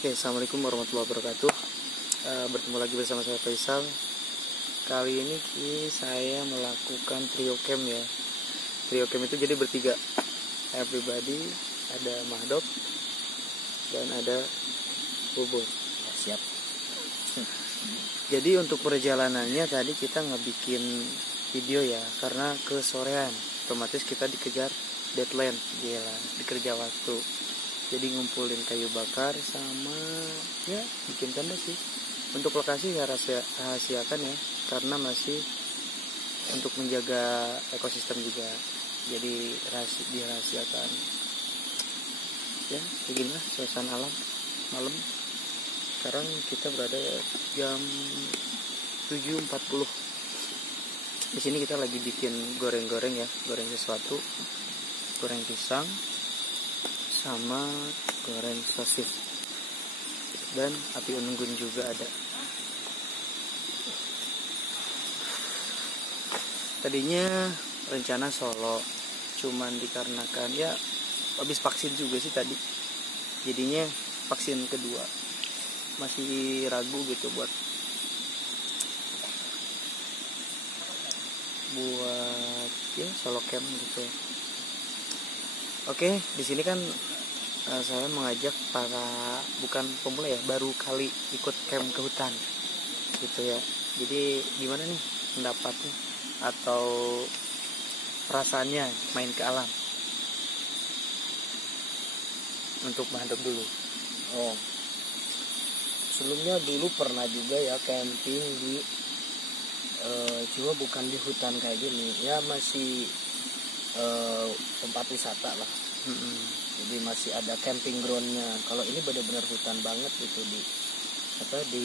Oke, assalamualaikum warahmatullahi wabarakatuh. Bertemu lagi bersama saya Faisal. Kali ini saya melakukan trio cam ya. Trio cam itu jadi bertiga. Saya pribadi, ada Mahdok dan ada Bubur. Ya, siap. Jadi untuk perjalanannya tadi kita ngebikin video ya, karena kesorean. Otomatis kita dikejar deadline, gila, dikerja waktu. Jadi ngumpulin kayu bakar sama ya bikin tenda sih. Untuk lokasi ya rahasiakan ya, karena masih untuk menjaga ekosistem juga. Jadi dirahasiakan. Ya, beginilah suasana alam malam. Sekarang kita berada jam 7.40. Di sini kita lagi bikin goreng-goreng ya, goreng sesuatu, goreng pisang sama goreng sosis, dan api unggun juga ada. Tadinya rencana Solo, cuman dikarenakan ya habis vaksin juga sih tadi, jadinya vaksin kedua masih ragu gitu buat ya solo camp gitu. Oke, di sini kan saya mengajak para bukan pemula ya, baru kali ikut camp ke hutan gitu ya. Jadi gimana nih pendapatnya atau perasaannya main ke alam? Untuk Mahdok dulu. Oh, sebelumnya dulu pernah juga ya camping di cuma bukan di hutan kayak gini ya, masih tempat wisata lah. Jadi masih ada camping groundnya. Kalau ini benar-benar hutan banget gitu, di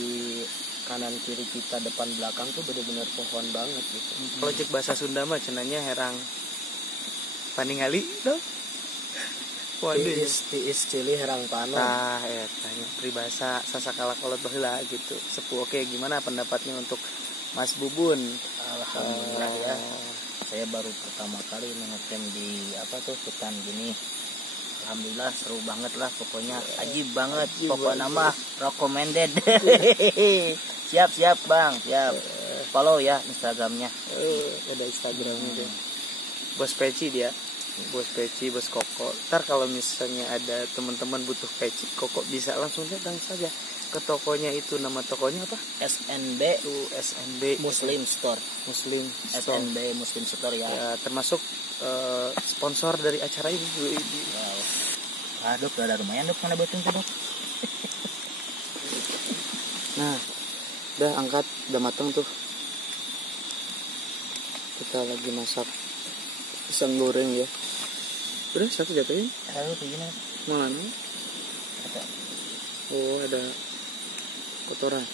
kanan kiri kita, depan belakang tuh benar-benar pohon banget gitu. Kalau cek bahasa Sunda mah cenanya herang paningali dong. Waduh, tiis cili herang panon. ya tanya peribahasa sasakala kolot baheula gitu. Sepuh. Oke, gimana pendapatnya untuk Mas Bubun? Alhamdulillah ya. Saya baru pertama kali ngecamp di hutan gini. Alhamdulillah seru banget lah pokoknya, ajib banget. Pokoknya mah recommended. Siap Bang, siap. Follow ya Instagramnya. Ada Instagramnya deh. Bos peci dia. Bos peci, bos koko. Ntar kalau misalnya ada teman-teman butuh peci koko, bisa langsung datang saja ke tokonya. Itu nama tokonya apa? SNB Muslim Store. SNB Muslim Store ya. Termasuk sponsor dari acara ini. Wow. Dok, udah lumayan Dok, mana betul Dok? Nah, udah angkat, udah matang tuh. Kita lagi masak pisang goreng ya. Udah, siapa jatuhin? Lalu begini. Mana? Ada. Oh, ada kotoran.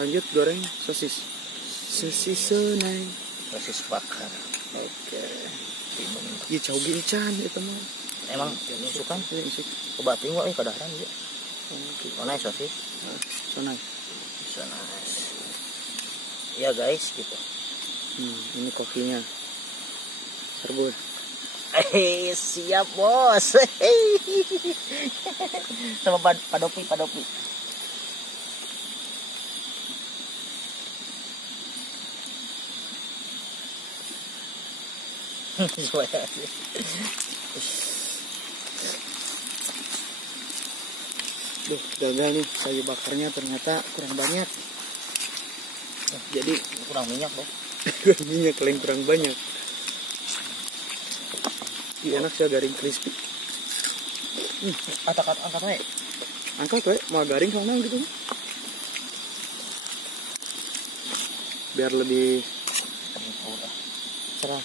Lanjut goreng sosis. Sosis senai. Sosis bakar. Oke. Iya cogi can itu mah. Emang suka musik. Coba tengok kadaharan dia. Oke. Sonai sosis. Sonai. Ya guys gitu. Ini kopinya. Serbun. Siap bos. Sama padopi. Gagal nih kayu bakarnya, ternyata kurang banyak. Jadi kurang minyak dong. minyak kurang banyak. Enak sih, garing crispy. Angkat we. Angkat we, mau garing sama gitu. Biar lebih cerah.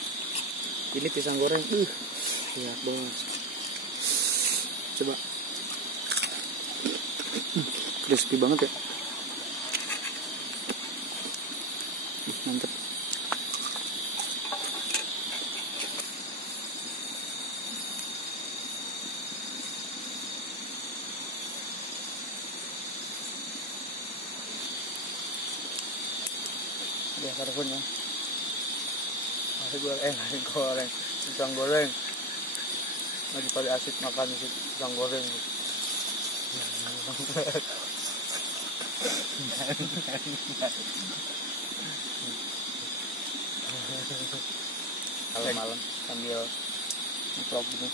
Ini pisang goreng. Lihat bos. Coba. Crispy banget ya. Mantep. Biasa pun ya. Nasi goreng, pisang goreng. lagi pada asik makan nasi pisang goreng. Malam-malam sambil vlog gini.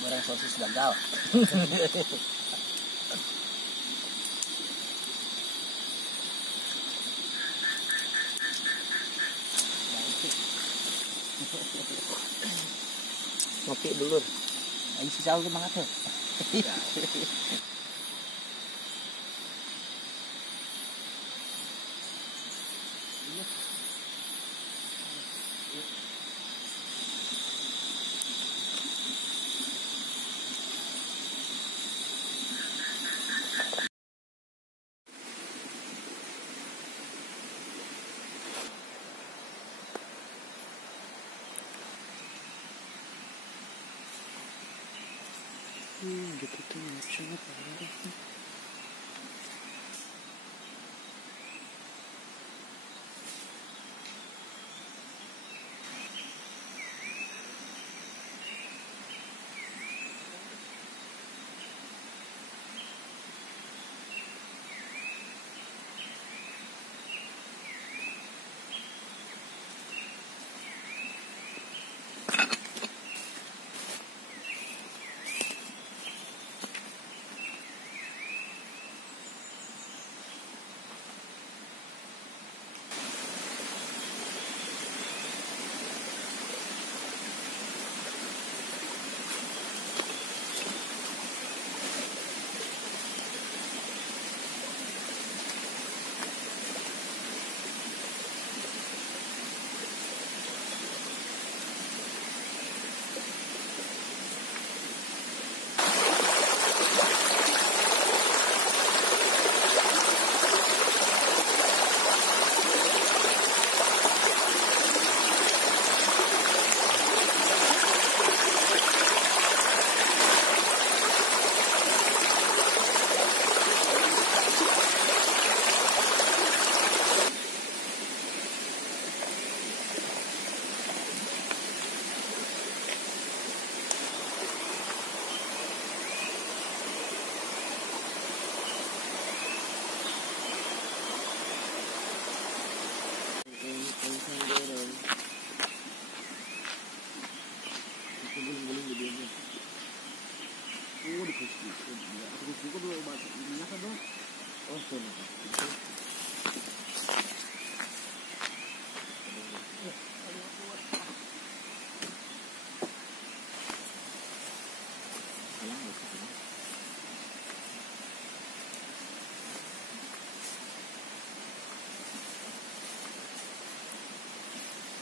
Goreng sosis gagal. Ngopi dulu. Ayo sih jauh banget tuh. Gitu tuh macamnya parah.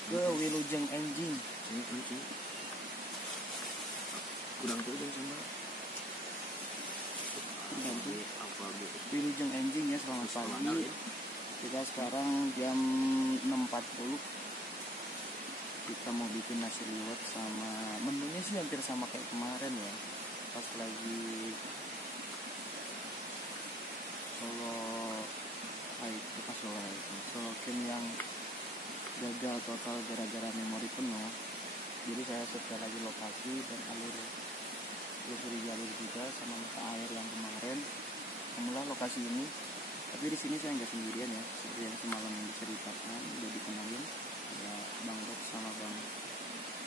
Ke Wilujeng Enjing. Kurang tuh dong sama. Nanti Wilujeng Enjing ya, selamat pagi. Kita sekarang jam 6.40. Kita mau bikin nasi liwet sama menunya sih hampir sama kayak kemarin ya. Pas lagi Solo King yang gagal total gara-gara memori penuh. Jadi saya setel lagi lokasi dan telusuri jalur juga sama mata air yang kemarin. Kemulah lokasi ini. Tapi di sini saya nggak sendirian ya, seperti yang semalam diceritakan udah dikenalin ada Bang Rob sama Bang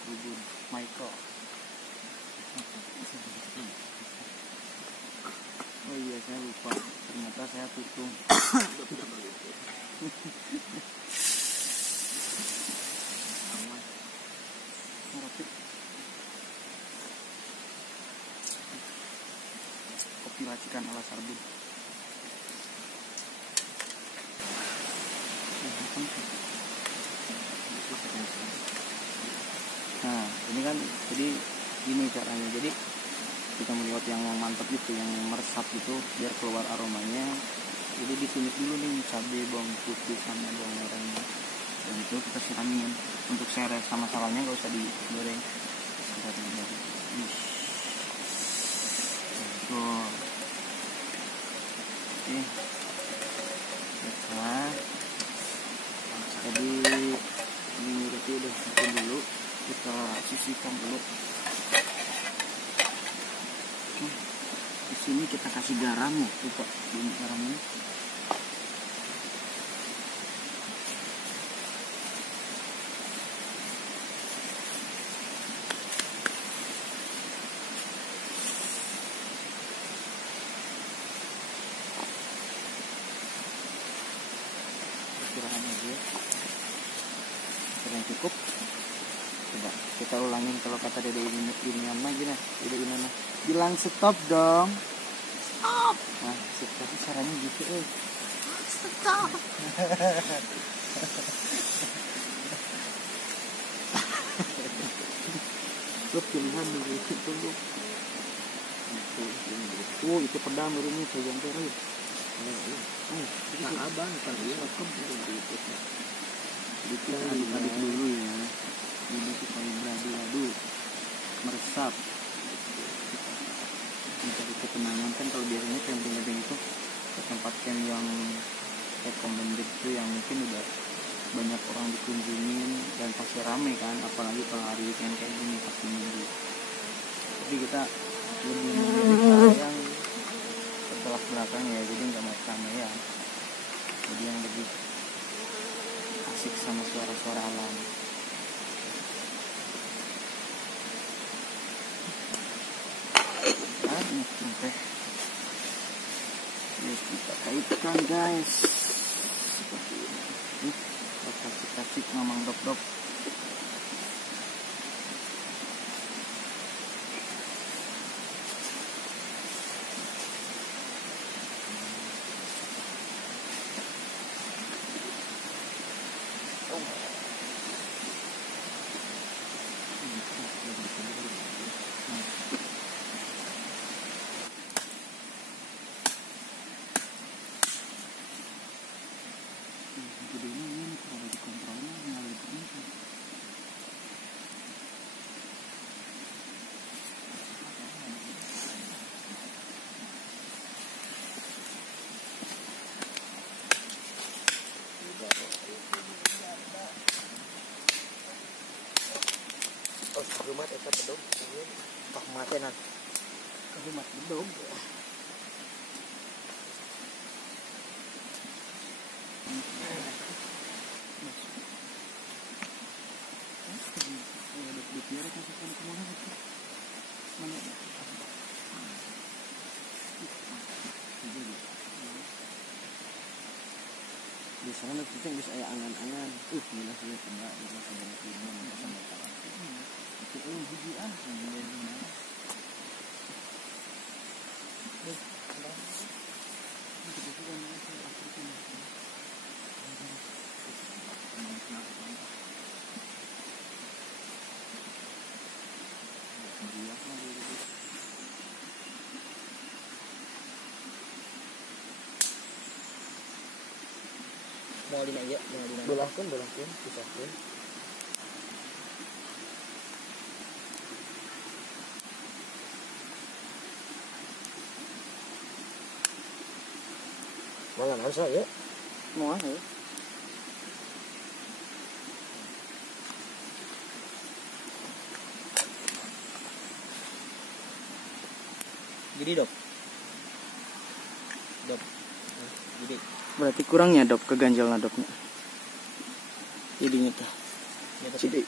Rubun Michael. Oh iya, saya lupa, ternyata saya tutung. Kopi racikan ala Sarbun. Nah, ini kan jadi gini caranya. Jadi kita melihat yang mantap itu, yang meresap itu biar keluar aromanya. Jadi ditumis dulu nih cabai, bawang putih sama bawang merahnya. Dan itu kita siramin. Untuk seres sama salanya nggak usah digoreng. Kita tinggal. Tuh. Oke. Nah, jadi ini garam ya, lupa bumbu garamnya. Istirahat aja, yang cukup. Coba kita ulangin kalau kata Dede ini mah gini, Dede ini mah bilang stop dong. Stop. Nah, stop caranya gitu, stop. Lu pilihan dulu itu tuh. Itu pedang baru ini saya jangan terus. Nah, abang kan dia rekam itu. Kita aduk dulu ya. Ini supaya beradu-adu, meresap. Mencari ketenangan kan kalau biasanya camping-camping itu ke tempat camp yang recommended itu yang mungkin udah banyak orang dikunjungin dan pasti rame kan, apalagi kalau hari weekend kayak gini pasti minggu. Tapi kita lebih memilih yang setelah belakang ya, jadi nggak mau keramaian, jadi yang lebih asik sama suara-suara alam. Teh ya, kita kaitkan guys seperti ini. Kacik-kacik mamang dok-dok. Rumah eta bedog, tak matenan. Rumah bedog. Di sana kita bisa aya angan-angan. Gila sih enggak di masa ini sama kawan. Itu hiji mau dina ya, belahkeun pisahkeun. Mangan saya. Moal ya. Gini dok. Gini. Berarti kurangnya dok, keganjal doknya. Jadinya tuh. Jadi.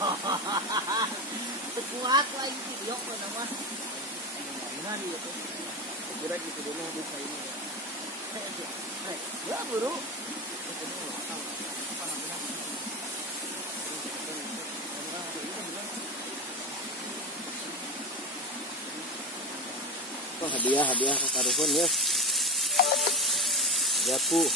Kuat lagi video nama. Mana dia tuh? Kira gitu dulu buka ini. Ya buru. Wah, hadiah ke karuhun ya. Japu.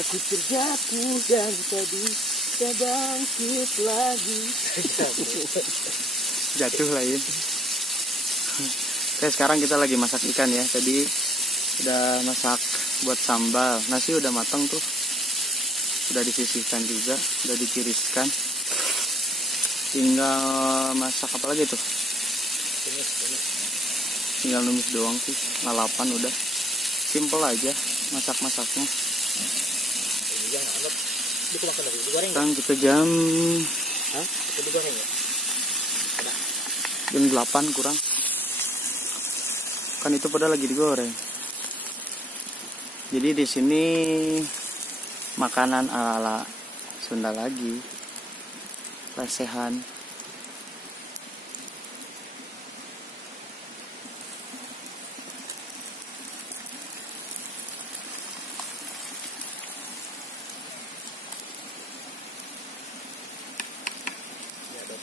Aku terjatuh dan tadi saya bangkit lagi. Jatuh lain. Oke, sekarang kita lagi masak ikan ya. Tadi udah masak buat sambal. Nasi udah matang tuh. Udah disisihkan juga, udah ditiriskan. Tinggal masak apa lagi tuh? Tinggal numis doang sih. Lalapan udah. Simple aja masak-masaknya. Sekarang kita jam jam 8 kurang. Kan itu pada lagi digoreng. Jadi di sini makanan ala-ala Sunda lagi. Lesehan.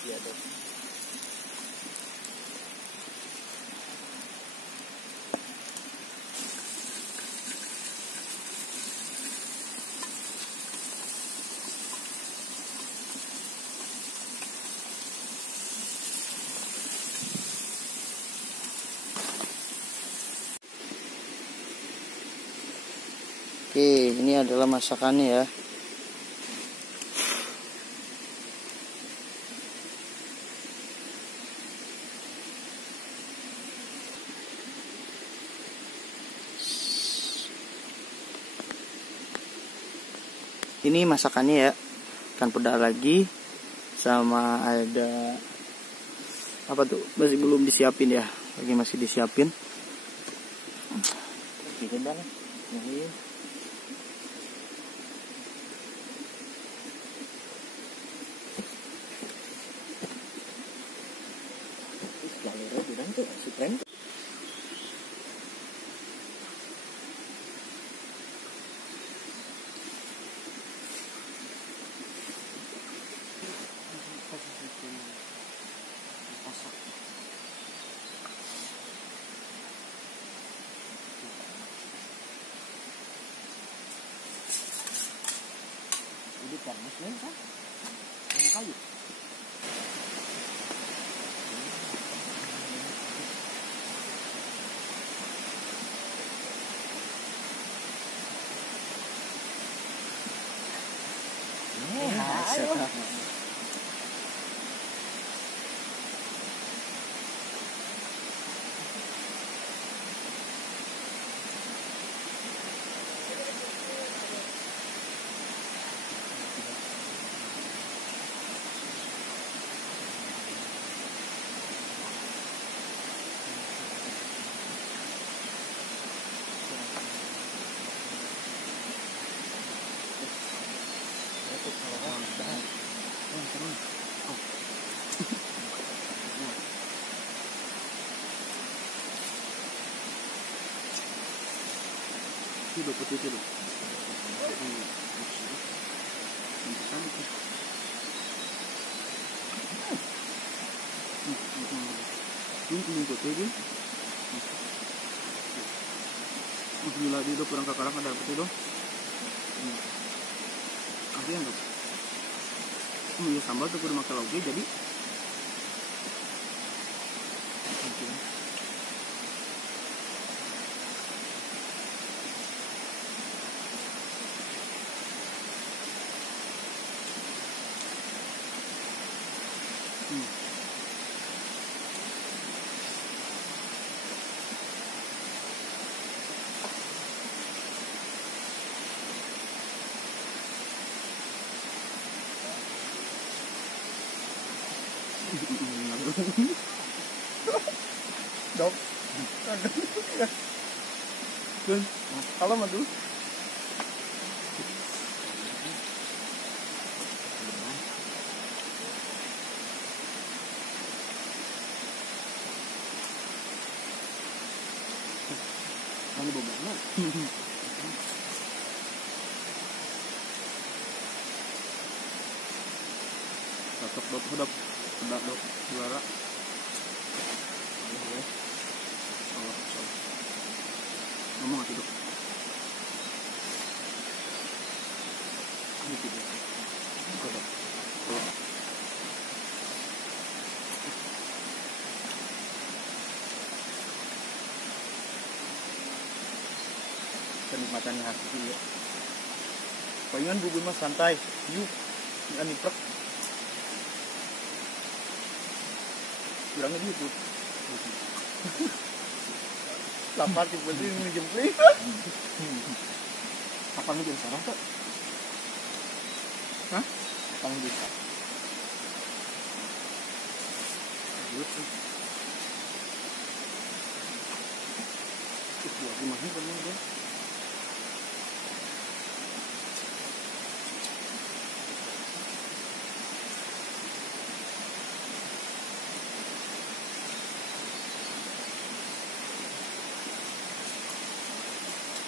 Diaduk. Oke, ini adalah masakannya ya. Ini masakannya ya, ikan peda lagi, sama ada apa tuh, masih belum disiapin ya, lagi masih disiapin. Gitu dah. Jadi panas kan? Yang kayu. Itu putih itu. Gila di kurang kakarang ada apa itu? Apa yang tuh? Ya sambal tuh kudu makan lauk jadi. Dok. Gun, kalau madu. Kan bobana. Cocok dok, sedap, sedap dok, juara. Salah. Ngomong atuh dok. Gitu dok. Buka dok. Kenikmatannya hakiki ya. Palingan bubur mas santai, yuk, ini niprek. Bilangnya gitu. Lapar tiba-tiba ngejempling. Kapan lu jadi sarang tuh? Hah? Kapan lu jadi? Gitu. Buat gimana kan lu?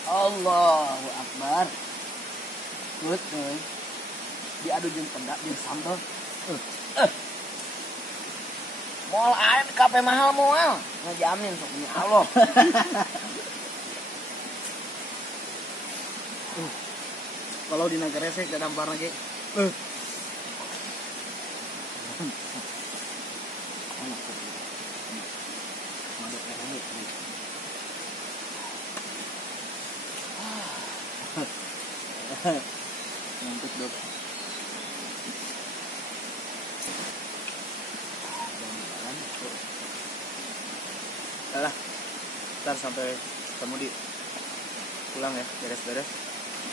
Allahu Akbar. Good, euy. Diadu jeung pedak jeung sambal. Moal air di kafe mahal moal. Ngejamin sok punya Allah. Kalau di negara saya tidak dampar lagi. Ngantuk dok. Alah, ntar sampai ketemu di pulang ya, beres-beres.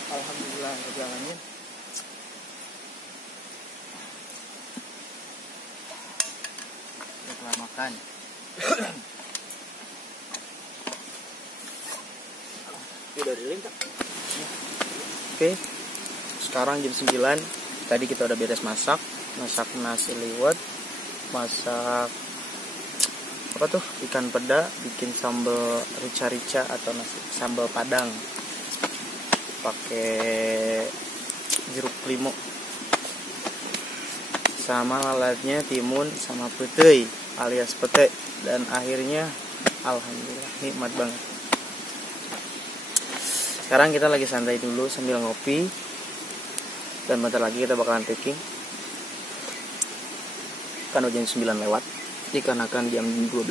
Alhamdulillah perjalanannya. Setelah makan. Udah riling tak? Oke. Sekarang jam 9. Tadi kita udah beres masak nasi liwet, masak apa tuh? Ikan peda, bikin sambal rica-rica atau nasi sambal padang. Pakai jeruk limau. Sama lalatnya timun sama putih alias pete, dan akhirnya alhamdulillah nikmat banget. Sekarang kita lagi santai dulu sambil ngopi, dan bentar lagi kita bakalan packing. Kan udah jam 9 lewat, dikarenakan jam 12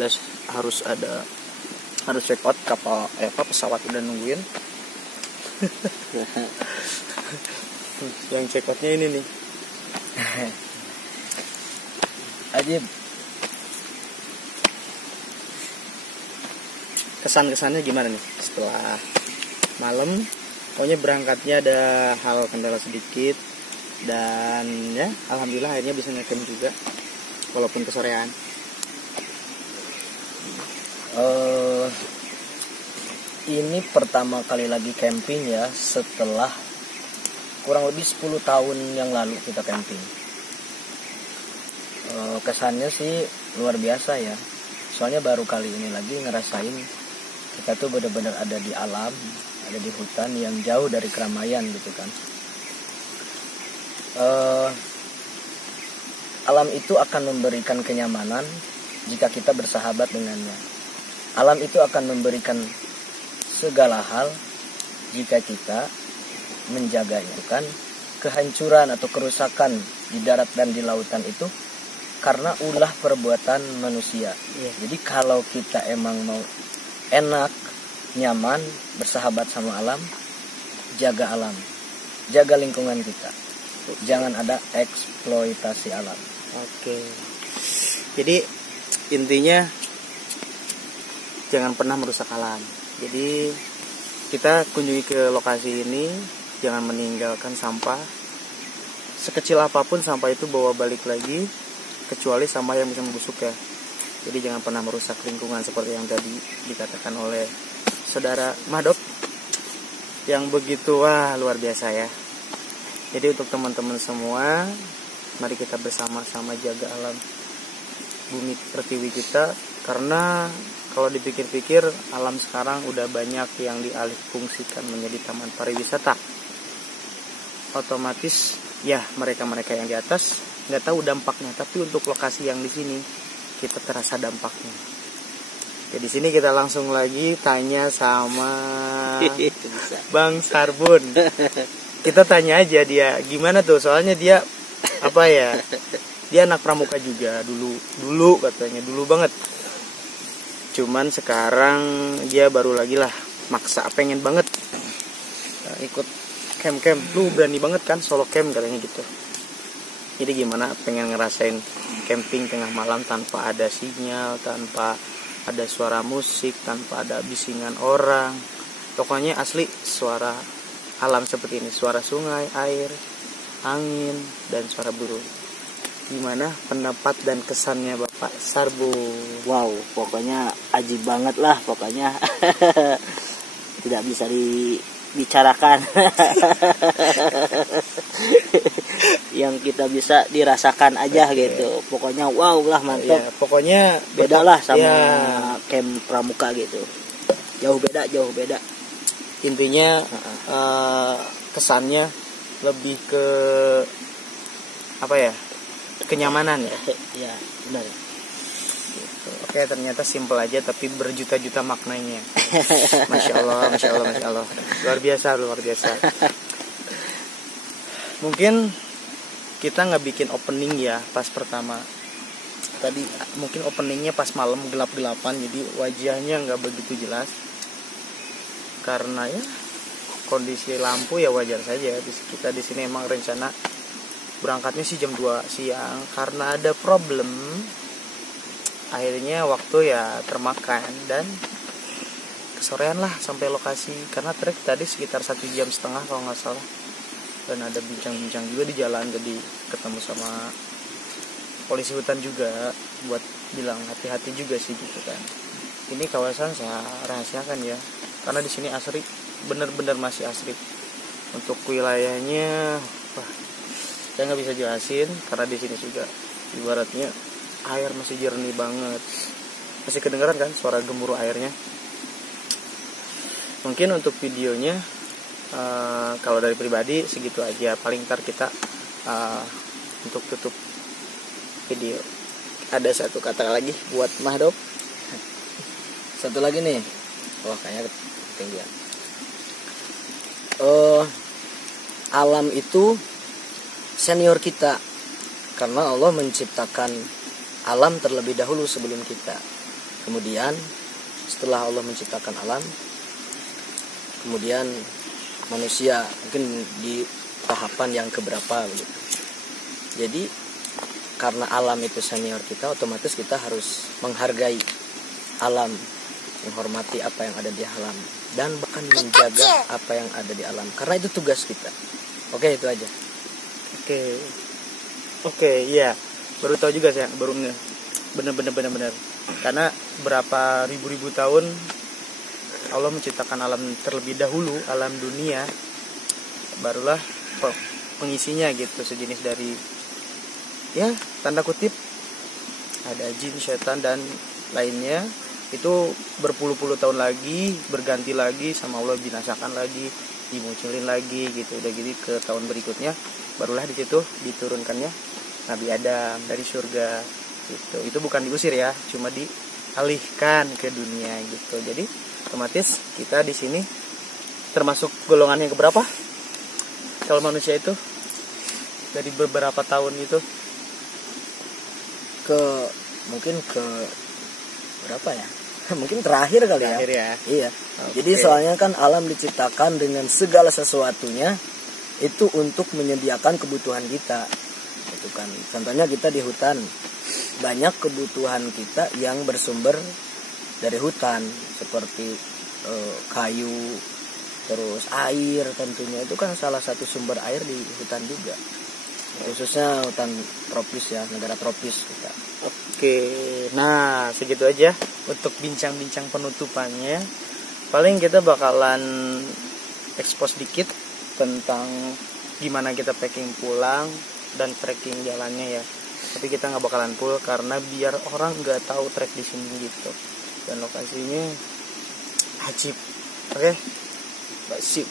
harus check out kapal pesawat udah nungguin. Yang check outnya ini nih. Ajib. Kesan-kesannya gimana nih setelah malam? Pokoknya berangkatnya ada hal kendala sedikit, dan ya alhamdulillah akhirnya bisa ngecamp juga walaupun kesorean. Ini pertama kali lagi camping ya, setelah kurang lebih 10 tahun yang lalu kita camping. Kesannya sih luar biasa ya, soalnya baru kali ini lagi ngerasain kita tuh benar-benar ada di alam, ada di hutan yang jauh dari keramaian gitu kan. Alam itu akan memberikan kenyamanan jika kita bersahabat dengannya. Alam itu akan memberikan segala hal jika kita menjaganya kan. Kehancuran atau kerusakan di darat dan di lautan itu karena ulah perbuatan manusia. Jadi kalau kita emang mau enak, nyaman, bersahabat sama alam, jaga alam, jaga lingkungan kita, jangan ada eksploitasi alam. Oke. Jadi intinya jangan pernah merusak alam. Jadi kita kunjungi ke lokasi ini, jangan meninggalkan sampah. Sekecil apapun sampah itu bawa balik lagi, kecuali sampah yang bisa membusuk ya. Jadi jangan pernah merusak lingkungan seperti yang tadi dikatakan oleh saudara Madop yang begitu luar biasa ya. Jadi untuk teman-teman semua, mari kita bersama-sama jaga alam bumi pertiwi kita, karena kalau dipikir-pikir alam sekarang udah banyak yang dialihfungsikan menjadi taman pariwisata. Otomatis ya mereka-mereka yang di atas nggak tahu dampaknya, tapi untuk lokasi yang di sini kita terasa dampaknya. Ya, di sini kita langsung lagi tanya sama Bang Sarbun. Kita tanya aja dia gimana tuh, soalnya dia apa ya? Dia anak pramuka juga dulu katanya, dulu banget. Cuman sekarang dia baru lagi lah maksa pengen banget ikut camp. Lu berani banget kan solo camp katanya gitu. Jadi gimana pengen ngerasain camping tengah malam tanpa ada sinyal, tanpa ada suara musik, tanpa ada bisingan orang. Pokoknya asli suara alam seperti ini, suara sungai, air, angin, dan suara burung. Gimana pendapat dan kesannya Bapak Sarbun? Wow, pokoknya ajib banget lah pokoknya. Tidak bisa dibicarakan. Yang kita bisa dirasakan aja gitu. Pokoknya wow lah, mantap. Ya, pokoknya beda lah sama ya, camp pramuka gitu. Jauh beda. Intinya kesannya lebih ke apa ya? Kenyamanan ya. Ya, benar. Gitu. Oke, ternyata simpel aja tapi berjuta-juta maknanya. Masya Allah. Luar biasa. Mungkin kita nggak bikin opening ya pas pertama. Tadi mungkin openingnya pas malam gelap-gelapan, jadi wajahnya nggak begitu jelas. Karena ya kondisi lampu ya wajar saja. Kita di sini emang rencana berangkatnya sih jam 2 siang, karena ada problem. Akhirnya waktu ya termakan dan kesorean lah sampai lokasi, karena trek tadi sekitar 1,5 jam kalau nggak salah. Dan ada bincang-bincang juga di jalan, jadi ketemu sama polisi hutan juga buat bilang hati-hati juga sih gitu kan. Ini kawasan saya rahasiakan ya, karena di sini asri, bener-bener masih asri. Untuk wilayahnya, wah, saya nggak bisa jelasin karena di sini juga ibaratnya air masih jernih banget, masih kedengeran kan suara gemuruh airnya. Mungkin untuk videonya kalau dari pribadi segitu aja. Paling ntar kita untuk tutup video ada satu kata lagi buat Mahdop. Satu lagi nih. Wah, kayaknya ketinggian. Alam itu senior kita, karena Allah menciptakan alam terlebih dahulu sebelum kita. Kemudian setelah Allah menciptakan alam, kemudian manusia mungkin di tahapan yang keberapa begitu. Jadi karena alam itu senior kita, otomatis kita harus menghargai alam, menghormati apa yang ada di alam, dan bahkan menjaga apa yang ada di alam, karena itu tugas kita. Oke, itu aja. Oke, iya. Baru tahu juga saya, baru nge. Bener. Karena berapa ribu tahun Allah menciptakan alam terlebih dahulu, alam dunia, barulah pengisinya gitu, sejenis dari ya tanda kutip ada jin, setan dan lainnya. Itu berpuluh-puluh tahun lagi berganti lagi sama Allah, binasakan lagi, dimunculin lagi gitu. Udah gitu ke tahun berikutnya barulah di situ diturunkannya Nabi Adam dari surga gitu. Itu bukan diusir ya, cuma dialihkan ke dunia gitu. Jadi otomatis kita di sini termasuk golongan yang keberapa? Kalau manusia itu dari beberapa tahun itu mungkin ke berapa ya? Mungkin terakhir kali terakhir ya. Iya. Okay. Jadi soalnya kan alam diciptakan dengan segala sesuatunya itu untuk menyediakan kebutuhan kita. Itu kan. Contohnya kita di hutan, banyak kebutuhan kita yang bersumber dari hutan, seperti kayu, terus air tentunya. Itu kan salah satu sumber air di hutan juga. Khususnya hutan tropis ya, negara tropis kita. Oke, nah segitu aja untuk bincang-bincang penutupannya. Paling kita bakalan expose dikit tentang gimana kita packing pulang dan trekking jalannya ya. Tapi kita nggak bakalan full karena biar orang nggak tahu trek di sini gitu. dan lokasinya ajib. Oke, sip.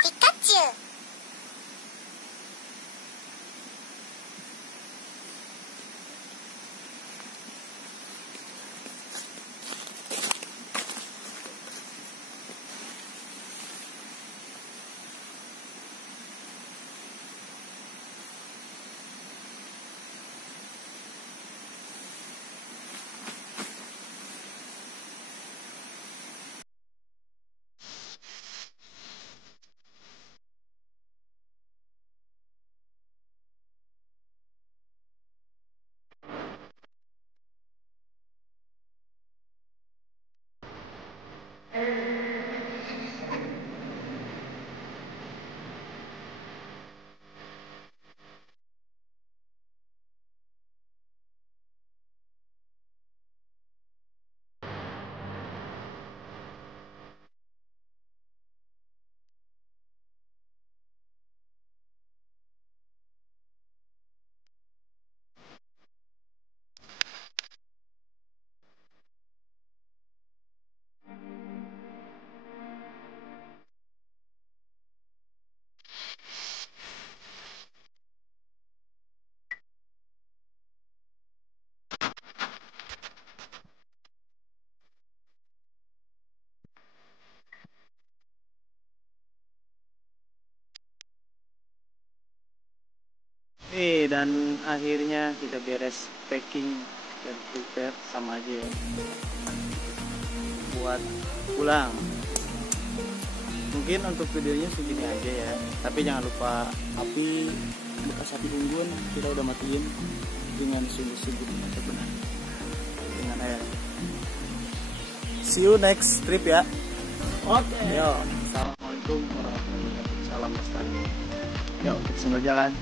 Pikachu. Nih, dan akhirnya kita beres packing dan prepare, sama aja ya buat pulang. Mungkin untuk videonya segini aja ya, tapi jangan lupa api bekas api unggun kita udah matiin dengan sungguh-sungguh atau benar dengan air. See you next trip ya. Oke. Yo, assalamualaikum warahmatullahi wabarakatuh. Salam lestari. Yo, kita sambil jalan.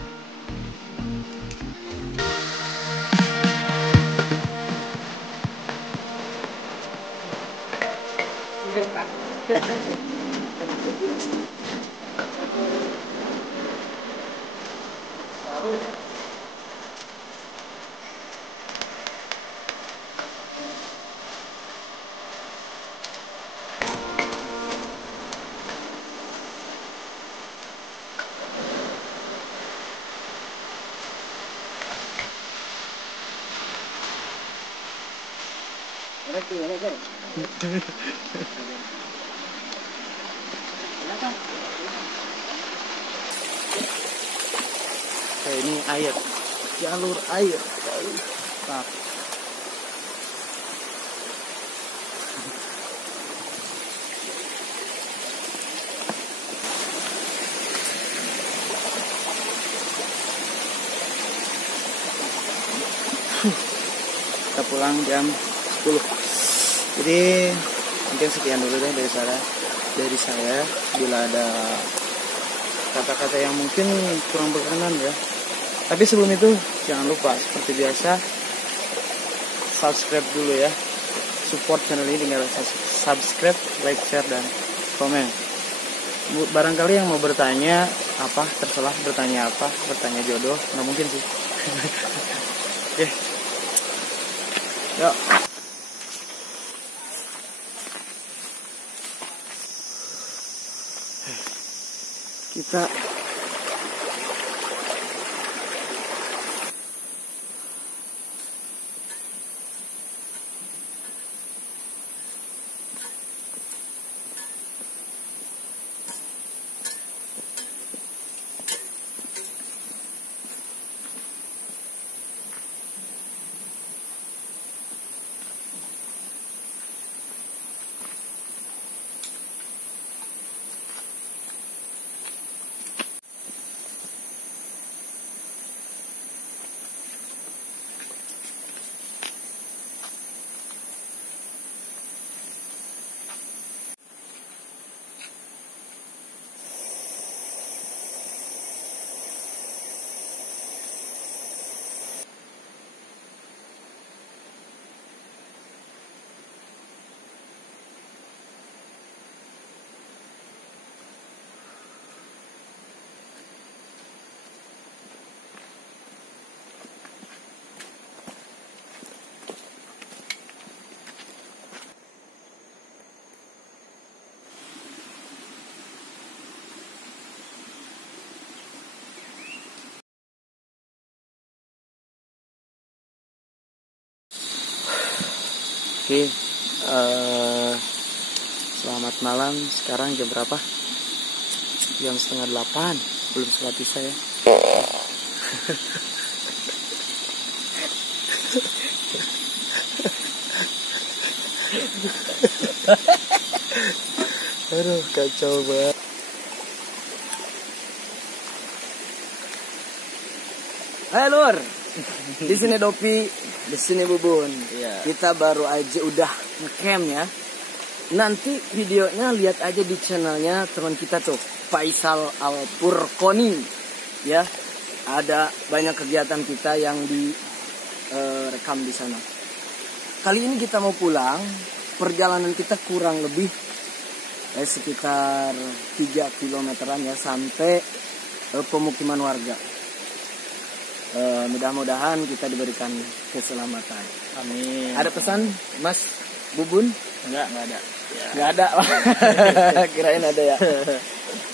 Kayak ini air, jalur air. Nah, kita pulang jam 10. Jadi mungkin sekian dulu deh dari saya. Bila ada kata-kata yang mungkin kurang berkenan ya, tapi sebelum itu jangan lupa seperti biasa subscribe dulu ya, support channel ini dengan subscribe, like, share, dan komen. Barangkali yang mau bertanya apa, terserah bertanya apa, bertanya jodoh, nggak mungkin sih. Oke, yuk. Kita Oke, selamat malam. Sekarang jam berapa? Jam 7:30. Belum sholat isya ya. Aduh, kacau banget. Hai Lur, di sini Dopi, di sini Bubun. Iya. Kita baru aja udah ngecamp ya. Nanti videonya lihat aja di channelnya teman kita tuh, Faisal Al-Furqoni. Ya, ada banyak kegiatan kita yang direkam di sana. Kali ini kita mau pulang, perjalanan kita kurang lebih sekitar 3 kilometeran ya sampai pemukiman warga. Mudah-mudahan kita diberikan keselamatan. Amin. Ada pesan Mas Bubun? Enggak ada. Ya. Nggak ada. Kirain ada ya.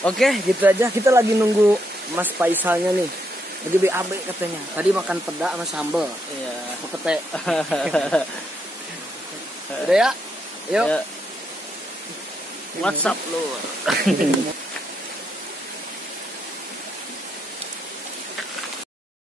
Oke, gitu aja. Kita lagi nunggu Mas Faisalnya nih. Lagi BAB katanya. Tadi makan peda sama sambal. Iya. Pete. Udah ya? Yuk. Ya. WhatsApp lu.